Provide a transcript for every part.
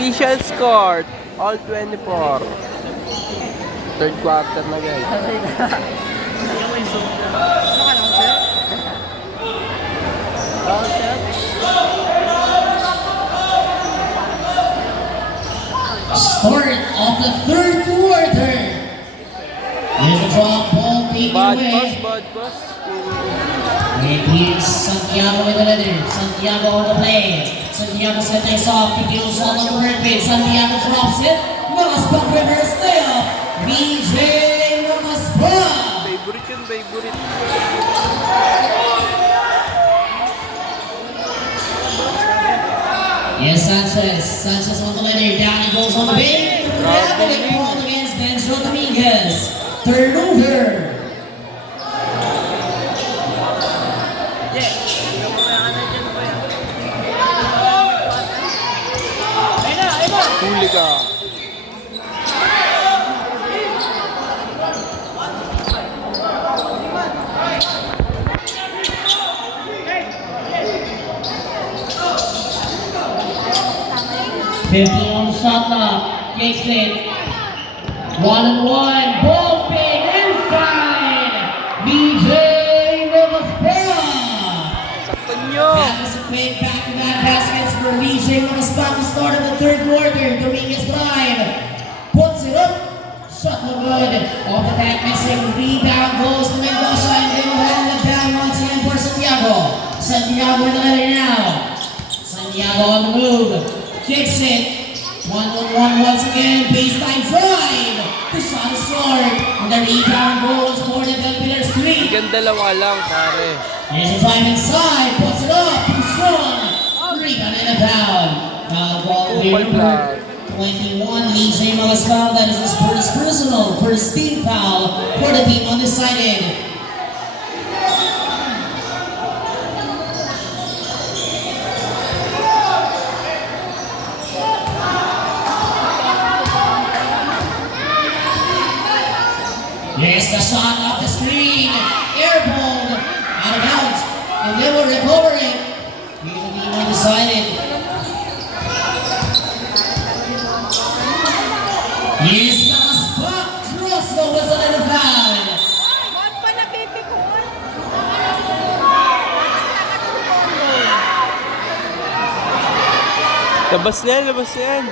Official score, all 24. Third quarter na guys. Start of the third quarter. There's a drop ball taken away. Bad boss. It is Santiago with the letter. Santiago on the play. Santiago set things off. He deals on the red page. Santiago drops it. Makaspak reverse layup. BJ Makaspak. Favorite yun, favorite. Yes, Sanchez. Sanchez on the letter. Down he goes on the wing. Rapid ball against Benjo Dominguez. Turnover. Huli ka. On the shot clock. Kicks it. 1-on-1. Ball fake inside. BJ Makaspak. Saktan nyo. That was a quick back-to-back baskets for BJ Makaspak to start of the third quarter. Dominguez drive. Puts it up. Shot no good. Off the back missing. Rebound goes to Mendoza and they will handle it down once again for Santiago. Santiago in the letter now. Santiago on the move. Kicks it. 1-on-1 once again. Baseline drive. The shot is short. And the rebound goes for the Belvedere Street. Hanggang dalawa lang, pare. Here's a drive inside. Puts it up. Too strong. Rebound and a foul. Foul ball here number 21. BJ Makaspak. That is his first personal, first team foul for the team undecided. Here's the shot off the screen. Airball. Out of bounds. And they will recover it. He will be undecided. Here's Makaspak. Draws the whistle and a foul. Labas na yan, labas na yan.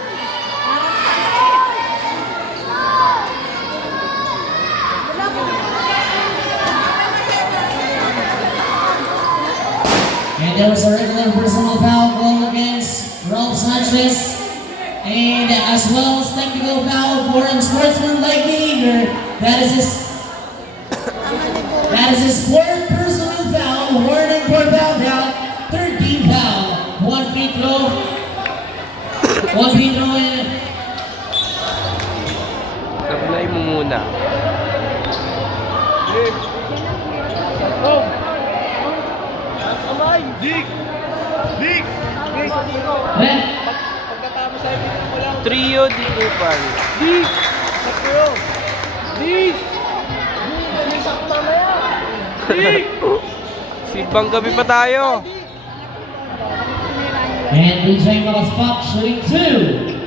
And there was a regular personal foul goal against Raul Sanchez. And as well as technical foul for unsportsmanlike behavior. That is his fourth personal foul. Warning for foul out. 13 foul. One free throw. One free throw in. Apply mo muna. Dig! Dig! Red. Pagkatapos ay pinag mo lang. Trio di Kupal. Dig! Sakto! Dig! Dig! Sakto na yan! Dig! Sibang gabi pa tayo. And BJ Makaspak shooting two.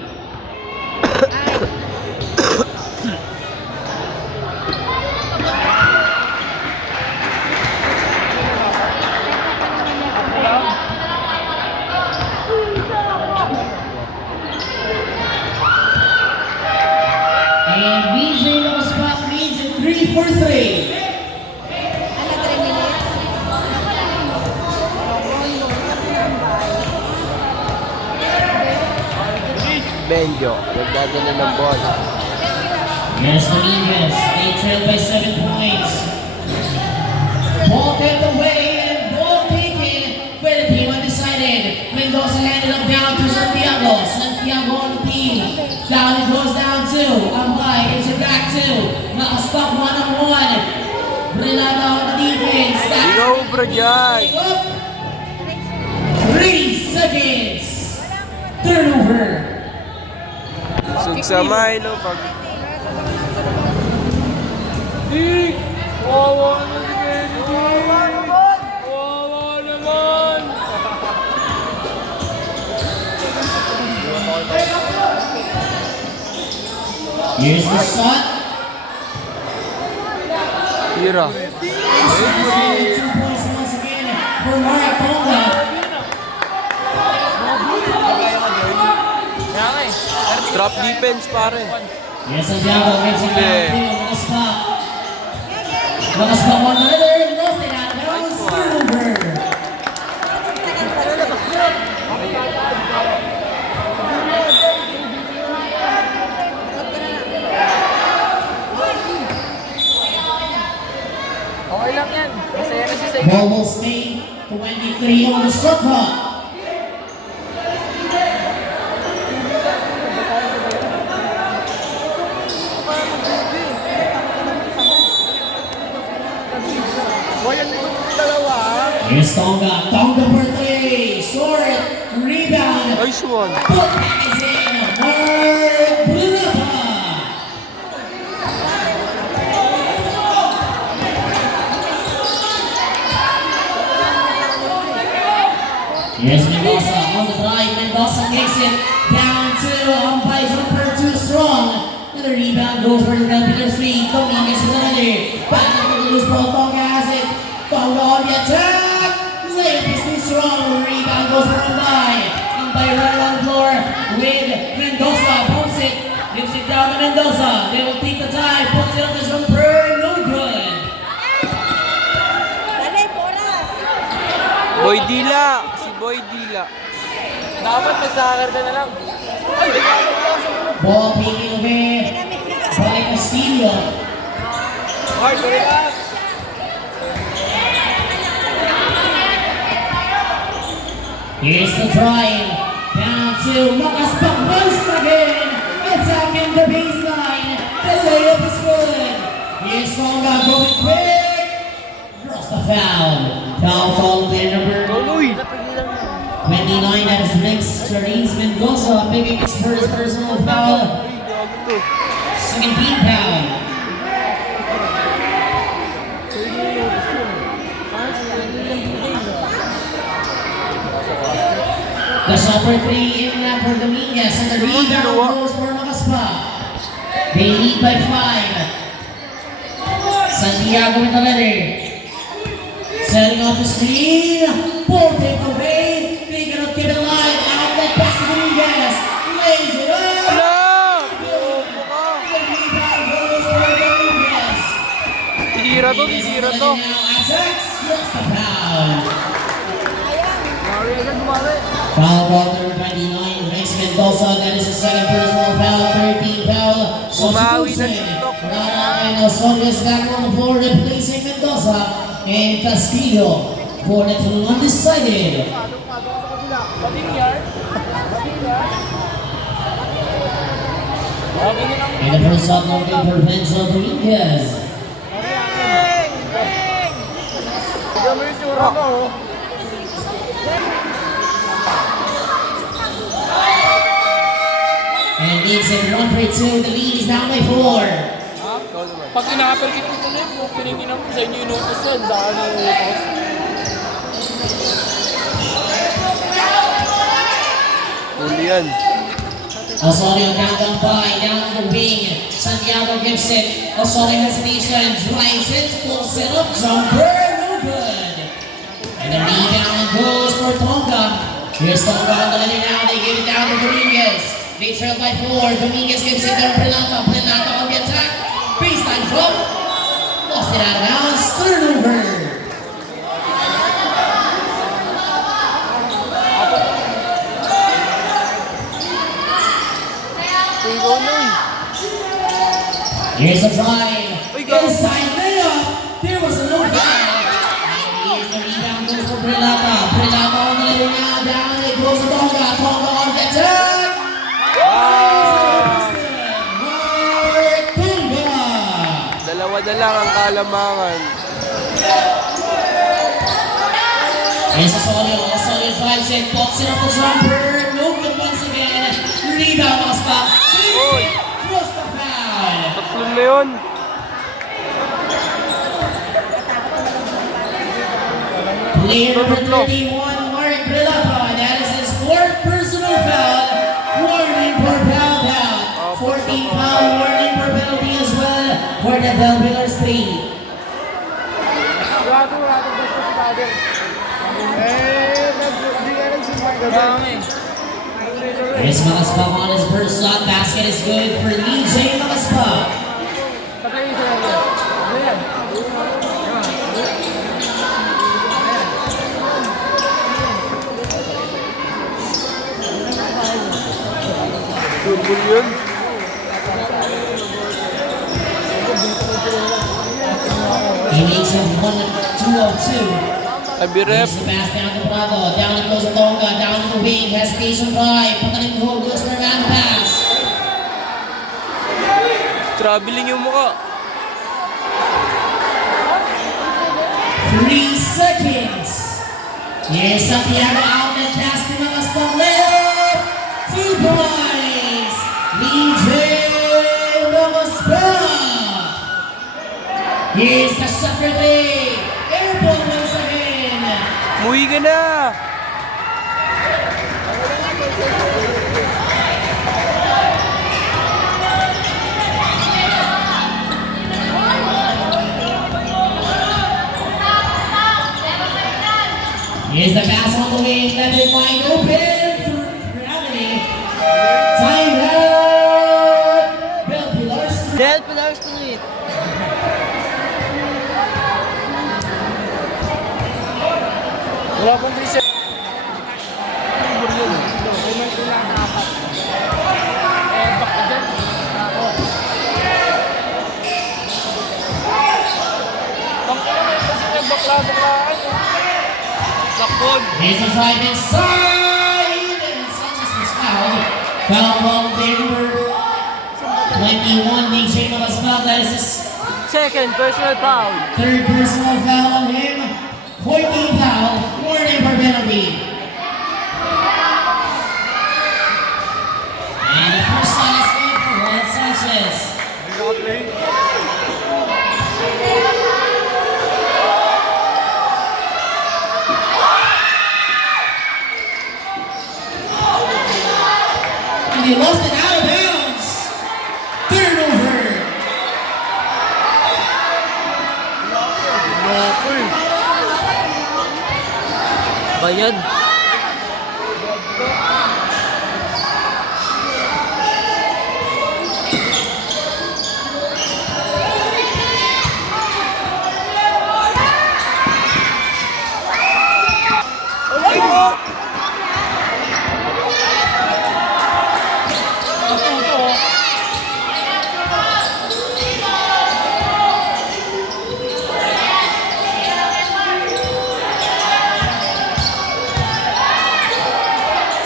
And BJ Makaspak leads it 3 for 3. Benjo, nagdadala ng ball. Here's Dominguez. They trail by 7 points. Ball kept away and ball taken by the team undecided. Mendoza landed up down to Santiago. Santiago on the team. Down it goes down two. I'm high. It's a back two. Makaspak 1-on-1. Brilada on the defense. Go, bro, Jai. 3 seconds. Turnover. Sug sa Milo pag Dig! Wawa naman si Benji! Wawa naman! the shot. Tira. 2 points once again for Mark Tonga. Drop defense pare. Yes, Santiago gives it back to Makaspa one another, lost it out of bounds, turnover. Okay lang yan. Masaya na siya sa Ball will stay 23 on the shot clock. Here's Tonga. Tonga for 3. Short. Rebound. Nice one. Put back is in. Mark Brunata. Here's Mendoza on the drive. Mendoza takes it down to umpire jumper too strong. And the rebound goes for the Raptor 3. Dominguez is another. Back into the loose ball. Tonga has it. Tonga on the attack. Layup is too strong. Rebound goes for umpire. Umpire right on the floor with Mendoza. Pumps it. Gives it down to Mendoza. They will take the tie. Puts it on the jumper. No good. Boy Dila. Si Boy Dila. Dapat magsakar ka na lang. Ball taken away by Castillo. Hard, relax. Here's the drive. Down to Makaspak once again. Attacking the baseline. The layup is good. Here's Tonga going quick. Draws the foul. Foul call player number Tuloy. 29. That is next. Charisse Mendoza picking his first personal foul. Second team foul. The shot for 3 in for Dominguez and the rebound goes for Makaspak. They lead by 5. Santiago with the letter. Setting off the screen. Ball take away. They cannot get a line. Outlet pass to Dominguez. Lays it up. The rebound goes for Dominguez. Tira to, tira to. Now Aztecs lost the foul. Mari agad bumari. Foul ball number 29, Rex Mendoza. That is the second personal foul, 13 foul. Bumawi na Substitution. TikTok. Rana and Osorio is back on the floor, replacing Mendoza and Castillo for the two undecided. Bating yard. Bating yard. Bago nyo lang. And the first shot no good for Benzo Dominguez. Tignan mo yung tsura mo. And it's in 1 for 2. The lead is down by 4. Pag ina-uppercut ko tuloy po, pinigin ako sa inyo inutos yan. Saan ang utos? Huli yan. Osorio down by, down the wing. Santiago gives it. Osorio hesitation, drives it, pulls it up, jumper, no good. And the rebound goes for Tonga. Here's Tonga on the line now. They give it down to Dominguez. They trail by 4. Dominguez gives it down to Brunata. Brunata on the attack. Baseline drop. Lost it out of bounds. Turnover. Tingko na eh. Here's a drive. Uy, go. Inside layup. There was a no foul. Here's the rebound goes for Brunata. Brunata on the line now. Down it goes to Tonga. Tonga on the attack. Dalawa na lang ang kalamangan. Here's Osorio. Osorio drives it. Pops it up the jumper. No good once again. Rebound Makaspak. Oy. Lost the foul. Tatlong na yun. Player number 31, Mark Brunata. That is his 4th personal foul. Warning for foul out. 14 foul warning for penalty. for the Belvillers 3. Gago gusto si father. Hindi ka rin sumay kasi. Here's Makaspa on his first shot. Basket is good for EJ Makaspa. Patay yung sila niya. Ano yan? Surbol yun. He makes it 1-2 of 2. Abi rep. Here's the pass down to Bravo. Down it goes Tonga. Down to the wing. Hesitation drive. Patalim hole goes for man pass. Traveling yung mukha. 3 seconds. Here's Santiago out and casting on us the left. 2 points. DJ Makaspa. Here's the shot for 3. Airball once again. Muwi ka na. Here's the pass on the wing. Let it wide open for gravity. Time out. Belvillers 3. Dead Pilar Street. Wala pang 3 seconds. Here's a drive inside. And Sanchez was fouled. Foul ball number 21. DJ Makaspa. That is his Second personal foul. third personal foul on him. 14 foul. Warning for penalty. And the first shot is good for Juan Sanchez. And he lost it out of bounds. Turnover. Bayad.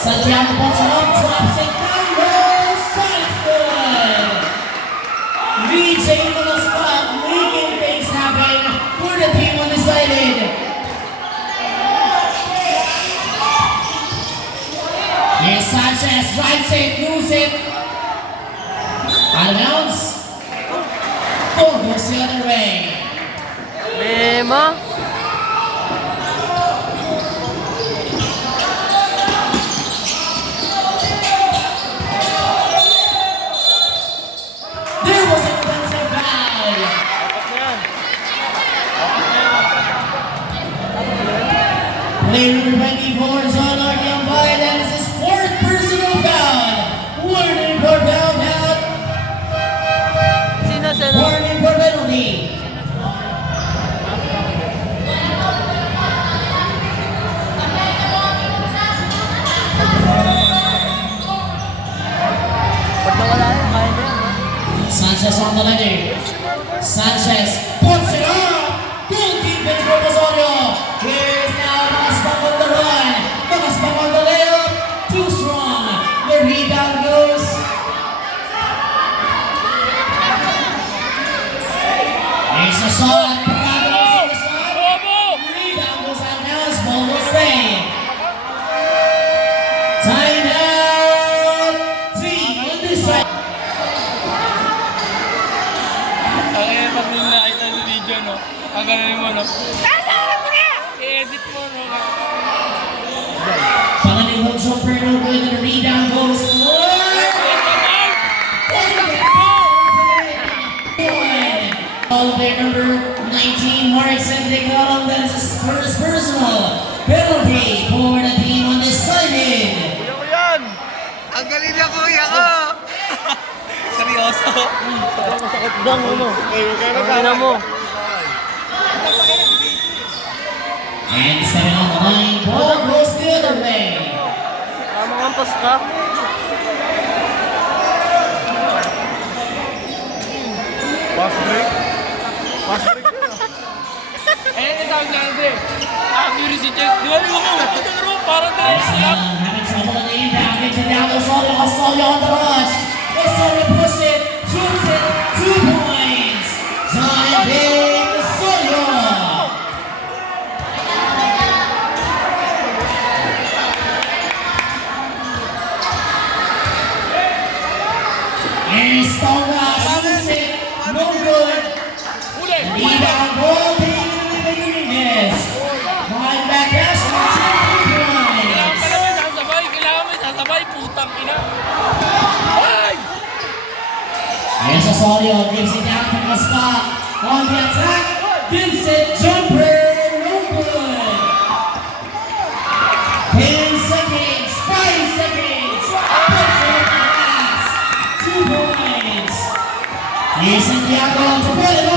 Santiago puts it up, drops it down, rolls, strikes good. VJ Makaspa making things happen for the team undecided. Here's Sanchez, drives it, moves it. Out of bounds. Ball goes the other way. Mema. There was a defensive foul. Player number 24 is on Arkham by. That is his fourth personal foul. Warning for foul out. Sino sa Warning for penalty. Pag nawala yun, kaya na yan. Sanchez on the ladder. Sanchez puts it up. Good defense for Osorio. Here's now Makaspa on the run. take out on that is a first personal penalty for the team on this side. Kuya ko yan! Ang galing niya kuya ko! Seryoso? Masakit lang, ano. Ang mo. And 7 on the line, ball goes the other way. Tama nga pas ka. Fast break? Fast break yun ah. Ayan yung tawag niya, Andre. Accuracy check. Di ba yung mga parang dalawa There's sila. having trouble in the inbound, into down Osorio, Osorio on the rush. Osorio push it, shoots it, 2 points. Jonathan Osorio. And Stonga shoots it, no good. Uli! Rebound ball taken away by Dominguez. Behind back pass, shoots it, 3 Kailangan points. pala may sasabay. Kailangan may sasabay. Putang ina. Ay! Here's Osorio, gives it down from the spot. On the attack, Vincent jumper, no good. 10 seconds, 5 seconds. Puts it last, 2 points. Here's Santiago to put it